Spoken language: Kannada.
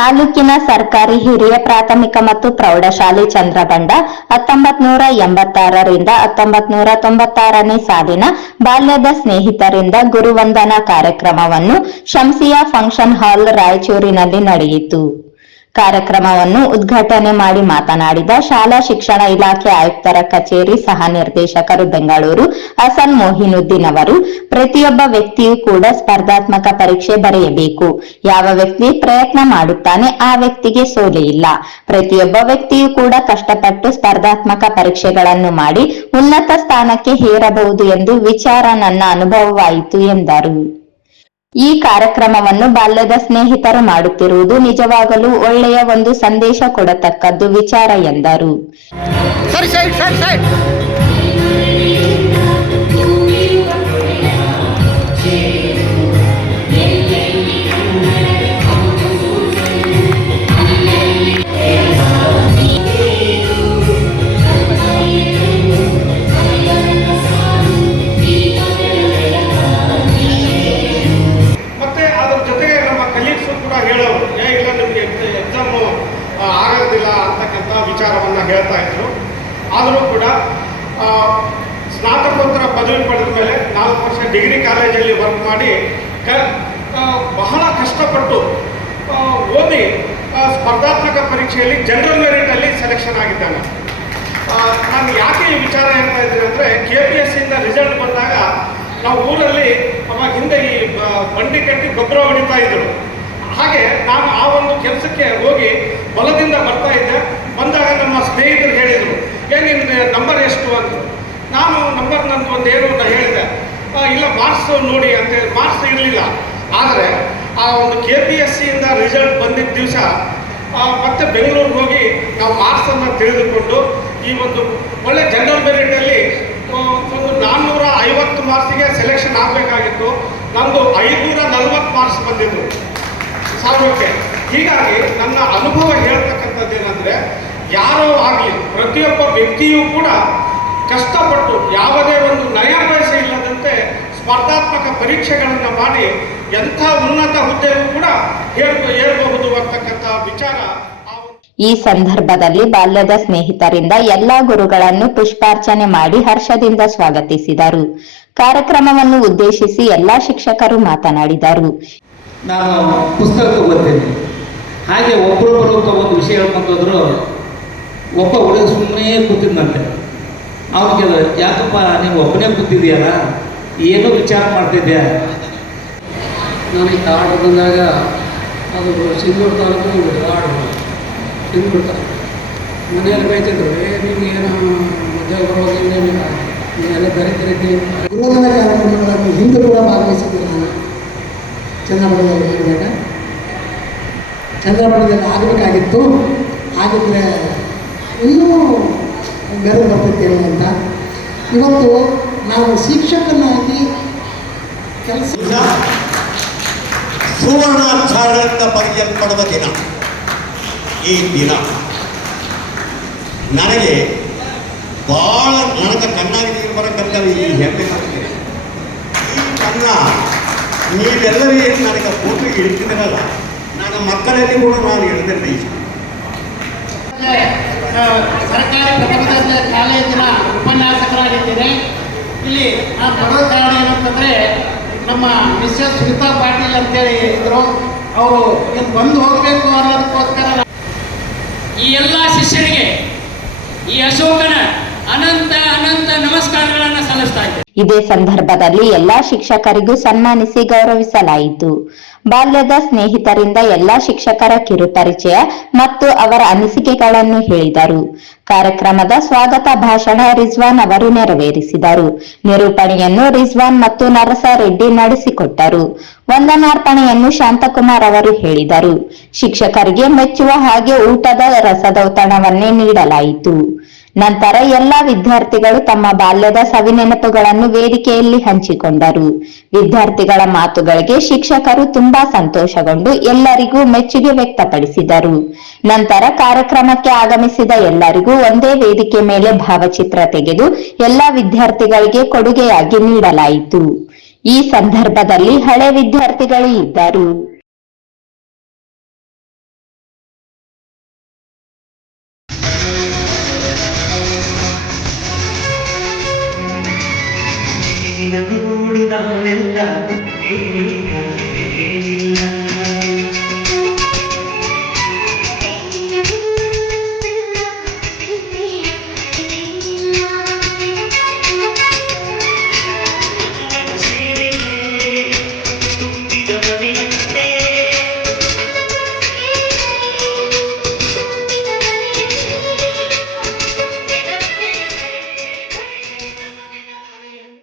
ತಾಲೂಕಿನ ಸರ್ಕಾರಿ ಹಿರಿಯ ಪ್ರಾಥಮಿಕ ಮತ್ತು ಪ್ರೌಢಶಾಲೆ ಚಂದ್ರಬಂಡ ಹತ್ತೊಂಬತ್ ನೂರ ಎಂಬತ್ತಾರರಿಂದ ಹತ್ತೊಂಬತ್ ನೂರ ತೊಂಬತ್ತಾರನೇ ಸಾಲಿನ ಬಾಲ್ಯದ ಸ್ನೇಹಿತರಿಂದ ಗುರುವಂದನಾ ಕಾರ್ಯಕ್ರಮವನ್ನು ಶಂಸಿಯಾ ಫಂಕ್ಷನ್ ಹಾಲ್ ರಾಯಚೂರಿನಲ್ಲಿ ನಡೆಯಿತು. ಕಾರ್ಯಕ್ರಮವನ್ನು ಉದ್ಘಾಟನೆ ಮಾಡಿ ಮಾತನಾಡಿದ ಶಾಲಾ ಶಿಕ್ಷಣ ಇಲಾಖೆ ಆಯುಕ್ತರ ಕಚೇರಿ ಸಹ ನಿರ್ದೇಶಕರು ಬೆಂಗಳೂರು ಹಸನ್ ಮೋಹಿನುದ್ದೀನ್ ಅವರು, ಪ್ರತಿಯೊಬ್ಬ ವ್ಯಕ್ತಿಯೂ ಕೂಡ ಸ್ಪರ್ಧಾತ್ಮಕ ಪರೀಕ್ಷೆ ಬರೆಯಬೇಕು. ಯಾವ ವ್ಯಕ್ತಿ ಪ್ರಯತ್ನ ಮಾಡುತ್ತಾನೆ ಆ ವ್ಯಕ್ತಿಗೆ ಸೋಲೆ ಇಲ್ಲ. ಪ್ರತಿಯೊಬ್ಬ ವ್ಯಕ್ತಿಯೂ ಕೂಡ ಕಷ್ಟಪಟ್ಟು ಸ್ಪರ್ಧಾತ್ಮಕ ಪರೀಕ್ಷೆಗಳನ್ನು ಮಾಡಿ ಉನ್ನತ ಸ್ಥಾನಕ್ಕೆ ಹೇರಬಹುದು ಎಂದು ವಿಚಾರ ನನ್ನ ಅನುಭವವಾಯಿತು ಎಂದರು. ಈ ಕಾರ್ಯಕ್ರಮವನ್ನು ಬಾಲ್ಯದ ಸ್ನೇಹಿತರು ಮಾಡುತ್ತಿರುವುದು ನಿಜವಾಗಲೂ ಒಳ್ಳೆಯ ಒಂದು ಸಂದೇಶ ಕೊಡತಕ್ಕದ್ದು ವಿಚಾರ ಎಂದರು. ಕೂಡ ಹೇಳೋರು. ಏ, ಇಲ್ಲ, ನಿಮಗೆ ಎಕ್ಸಾಮು ಆಗೋದಿಲ್ಲ ಅಂತಕ್ಕಂಥ ವಿಚಾರವನ್ನು ಹೇಳ್ತಾ ಇದ್ರು. ಆದರೂ ಕೂಡ ಸ್ನಾತಕೋತ್ತರ ಪದವಿ ಪಡೆದ ಮೇಲೆ ನಾಲ್ಕು ವರ್ಷ ಡಿಗ್ರಿ ಕಾಲೇಜಲ್ಲಿ ವರ್ಕ್ ಮಾಡಿ ಬಹಳ ಕಷ್ಟಪಟ್ಟು ಓದಿ ಸ್ಪರ್ಧಾತ್ಮಕ ಪರೀಕ್ಷೆಯಲ್ಲಿ ಜನರಲ್ ಮೆರಿಟಲ್ಲಿ ಸೆಲೆಕ್ಷನ್ ಆಗಿದ್ದಾನೆ. ನಾನು ಯಾಕೆ ಈ ವಿಚಾರ ಹೇಳ್ತಾ ಇದ್ದೀನಿ ಅಂದರೆ ಕೆ ಪಿ ಎಸ್ ಇಂದ ರಿಸಲ್ಟ್ ಬಂದಾಗ ನಾವು ಊರಲ್ಲಿ ಅವಾಗ ಹಿಂದೆ ಈ ಬಂಡಿ ಕಟ್ಟಿ ಗೊಬ್ಬರ ಹೊಡಿತಾ ಇದ್ರು. ಹಾಗೆ ನಾನು ಆ ಒಂದು ಕೆಲಸಕ್ಕೆ ಹೋಗಿ ಹೊಲದಿಂದ ಬರ್ತಾ ಇದ್ದೆ. ಬಂದಾಗ ನಮ್ಮ ಸ್ನೇಹಿತರು ಹೇಳಿದರು, ಏ ನಿನ್ನ ನಂಬರ್ ಎಷ್ಟು ಅಂತ? ನಾನು ನಂಬರ್ ನಂದು ಒಂದು ಏನು ಅಂತ ಹೇಳಿದೆ. ಇಲ್ಲ ಮಾರ್ಕ್ಸ್ ನೋಡಿ ಅಂತೇಳಿ ಮಾರ್ಕ್ಸ್ ಇರಲಿಲ್ಲ. ಆದರೆ ಆ ಒಂದು ಕೆ ಪಿ ಎಸ್ ಸಿಯಿಂದ ರಿಸಲ್ಟ್ ಬಂದಿದ್ದ ದಿವಸ ಮತ್ತೆ ಬೆಂಗಳೂರಿಗೆ ಹೋಗಿ ನಾವು ಮಾರ್ಕ್ಸನ್ನು ತಿಳಿದುಕೊಂಡು ಈ ಒಂದು ಒಳ್ಳೆ ಜನರಲ್ ಮೆರಿಟಲ್ಲಿ ಒಂದು ನಾನ್ನೂರ ಐವತ್ತು ಮಾರ್ಕ್ಸಿಗೆ ಸೆಲೆಕ್ಷನ್ ಆಗಬೇಕಾಗಿತ್ತು. ನಮ್ಮದು ಐನೂರ ನಲ್ವತ್ತು ಮಾರ್ಕ್ಸ್ ಬಂದಿದ್ದು ಸಾವಿರಕ್ಕೆ ಹೀಗಾಗಿ ನನ್ನ ಅನುಭವ ಹೇಳ್ತಕ್ಕಂಥದ್ದು ಏನಂದರೆ, ಯಾರೋ ಆಗಲಿ, ಪ್ರತಿಯೊಬ್ಬ ವ್ಯಕ್ತಿಯೂ ಕೂಡ ಕಷ್ಟಪಟ್ಟು ಯಾವುದೇ ಒಂದು ನಯ ಪೈಸೆ ಇಲ್ಲದಂತೆ ಸ್ಪರ್ಧಾತ್ಮಕ ಪರೀಕ್ಷೆಗಳನ್ನು ಮಾಡಿ ಎಂಥ ಉನ್ನತ ಹುದ್ದೆಗೂ ಕೂಡ ಏರ್ ಏರಬಹುದು ಅಂತಕ್ಕಂಥ ವಿಚಾರ ಈ ಸಂದರ್ಭದಲ್ಲಿ ಬಾಲ್ಯದ ಸ್ನೇಹಿತರಿಂದ ಎಲ್ಲಾ ಗುರುಗಳನ್ನು ಪುಷ್ಪಾರ್ಚನೆ ಮಾಡಿ ಹರ್ಷದಿಂದ ಸ್ವಾಗತಿಸಿದರು. ಕಾರ್ಯಕ್ರಮವನ್ನು ಉದ್ದೇಶಿಸಿ ಎಲ್ಲಾ ಶಿಕ್ಷಕರು ಮಾತನಾಡಿದರು. ನಾನು ಪುಸ್ತಕ ತಗೋತೇನೆ ಹಾಗೆ ಒಬ್ಬರೊಬ್ಬರು ಒಂದು ವಿಷಯ ಹೇಳ್ಕೊಂತಂದ್ರು ಒಬ್ಬ ಹುಡುಗ ಸುಮ್ಮನೆ ಕೂತಿದ್ದಂತೆ ಅವನಿಗೆ ಯಾಕಪ್ಪ ನೀವು ಒಬ್ಬನೇ ಕೂತಿದೆಯಲ್ಲ ಏನೋ ವಿಚಾರ ಮಾಡ್ತಿದ್ಯಾ ಈ ಕಾರ್ಡ್ ಬಂದಾಗ ಅದು ಸಿಂಗೂರು ತಾಲೂಕು ಕಾಡು ಸಿಂಗೂರು ತಾಲೂಕು ಮನೆಯಲ್ಲಿ ಬೈತಿದ್ರು ಏ ನಿಮ್ಗೆ ಏನು ಮದುವೆ ಬರೋದಿಲ್ಲ ನೀವೆಲ್ಲ ಬರೀತಿರಿದ್ದಿ ಗುರುವಂದನ ಕಾರ್ಯಕ್ರಮಗಳನ್ನು ಹಿಂದೆ ಕೂಡ ಭಾಗವಹಿಸಿದ್ದೆ ನಾನು ಹೇಳಿದಾಗ ಚಂದ್ರಪಟ್ಟಣದಲ್ಲಿ ಆಗಬೇಕಾಗಿತ್ತು. ಆಗಿದ್ರೆ ಇನ್ನೂ ಬೆರೆ ಬರ್ತಿದ್ದೇವೆ ಅಂತ. ಇವತ್ತು ನಾವು ಶಿಕ್ಷಕನಾಗಿ ಕೆಲಸ ಸುವರ್ಣಾಚಾರ್ಯಂತ ಬರೆಯಲ್ಪಡುವ ದಿನ. ಈ ದಿನ ನನಗೆ ಭಾಳ ನನಗೆ ಕಣ್ಣಾಗಿ ನೀರು ಬರಕ್ಕಂತ ಈ ಹೆಮ್ಮೆ ಆಗ್ತಿದೆ ಈ ಕನ್ನ ನೀವೆಲ್ಲರೂ ಏನು ನನಗೆ ಫೋಟೋ ಇಡ್ತಿದ್ದೀರಲ್ಲ ನನ್ನ ಮಕ್ಕಳಲ್ಲಿ ಕೂಡ ನಾನು ಇಡ್ತೇನೆ ಇಷ್ಟ ಸರ್ಕಾರಿ ಪ್ರಥಮ ದರ್ಜೆ ಕಾಲೇಜಿನ ಉಪನ್ಯಾಸಕರಾಗಿದ್ದೇನೆ ಇಲ್ಲಿ ನಾನು ಬರೋ ಕಾರಣ ಏನಂತಂದ್ರೆ ನಮ್ಮ ಮಿಸ್ಸಸ್ ಸುನಿತಾ ಪಾಟೀಲ್ ಅಂತೇಳಿ ಇದ್ರು. ಅವರು ಇಲ್ಲಿ ಬಂದು ಹೋಗಬೇಕು ಅನ್ನೋದಕ್ಕೋಸ್ಕರ ನಾನು ಈ ಎಲ್ಲ ಶಿಷ್ಯರಿಗೆ ಈ ಅಶೋಕನ ಅನಂತ ಅನಂತ ನಮಸ್ಕಾರಗಳನ್ನು ಸಲ್ಲಿಸ್ತಾ ಇದೇ ಸಂದರ್ಭದಲ್ಲಿ ಎಲ್ಲಾ ಶಿಕ್ಷಕರಿಗೂ ಸನ್ಮಾನಿಸಿ ಗೌರವಿಸಲಾಯಿತು. ಬಾಲ್ಯದ ಸ್ನೇಹಿತರಿಂದ ಎಲ್ಲಾ ಶಿಕ್ಷಕರ ಕಿರುಪರಿಚಯ ಮತ್ತು ಅವರ ಅನಿಸಿಕೆಗಳನ್ನು ಹೇಳಿದರು. ಕಾರ್ಯಕ್ರಮದ ಸ್ವಾಗತ ಭಾಷಣ ರಿಜ್ವಾನ್ ಅವರು ನೆರವೇರಿಸಿದರು. ನಿರೂಪಣೆಯನ್ನು ರಿಜ್ವಾನ್ ಮತ್ತು ನರಸರೆಡ್ಡಿ ನಡೆಸಿಕೊಟ್ಟರು. ವಂದನಾರ್ಪಣೆಯನ್ನು ಶಾಂತಕುಮಾರ್ ಅವರು ಹೇಳಿದರು. ಶಿಕ್ಷಕರಿಗೆ ಮೆಚ್ಚುವ ಹಾಗೆ ಊಟದ ರಸದೌತಣವನ್ನೇ ನೀಡಲಾಯಿತು. ನಂತರ ಎಲ್ಲಾ ವಿದ್ಯಾರ್ಥಿಗಳು ತಮ್ಮ ಬಾಲ್ಯದ ಸವಿನೆನಪುಗಳನ್ನು ವೇದಿಕೆಯಲ್ಲಿ ಹಂಚಿಕೊಂಡರು. ವಿದ್ಯಾರ್ಥಿಗಳ ಮಾತುಗಳಿಗೆ ಶಿಕ್ಷಕರು ತುಂಬಾ ಸಂತೋಷಗೊಂಡು ಎಲ್ಲರಿಗೂ ಮೆಚ್ಚುಗೆ ವ್ಯಕ್ತಪಡಿಸಿದರು. ನಂತರ ಕಾರ್ಯಕ್ರಮಕ್ಕೆ ಆಗಮಿಸಿದ ಎಲ್ಲರಿಗೂ ಒಂದೇ ವೇದಿಕೆ ಮೇಲೆ ಭಾವಚಿತ್ರ ತೆಗೆದು ಎಲ್ಲಾ ವಿದ್ಯಾರ್ಥಿಗಳಿಗೆ ಕೊಡುಗೆಯಾಗಿ ನೀಡಲಾಯಿತು. ಈ ಸಂದರ್ಭದಲ್ಲಿ ಹಳೆ ವಿದ್ಯಾರ್ಥಿಗಳು ಇದ್ದರು. ൂടി തമ്മില്ല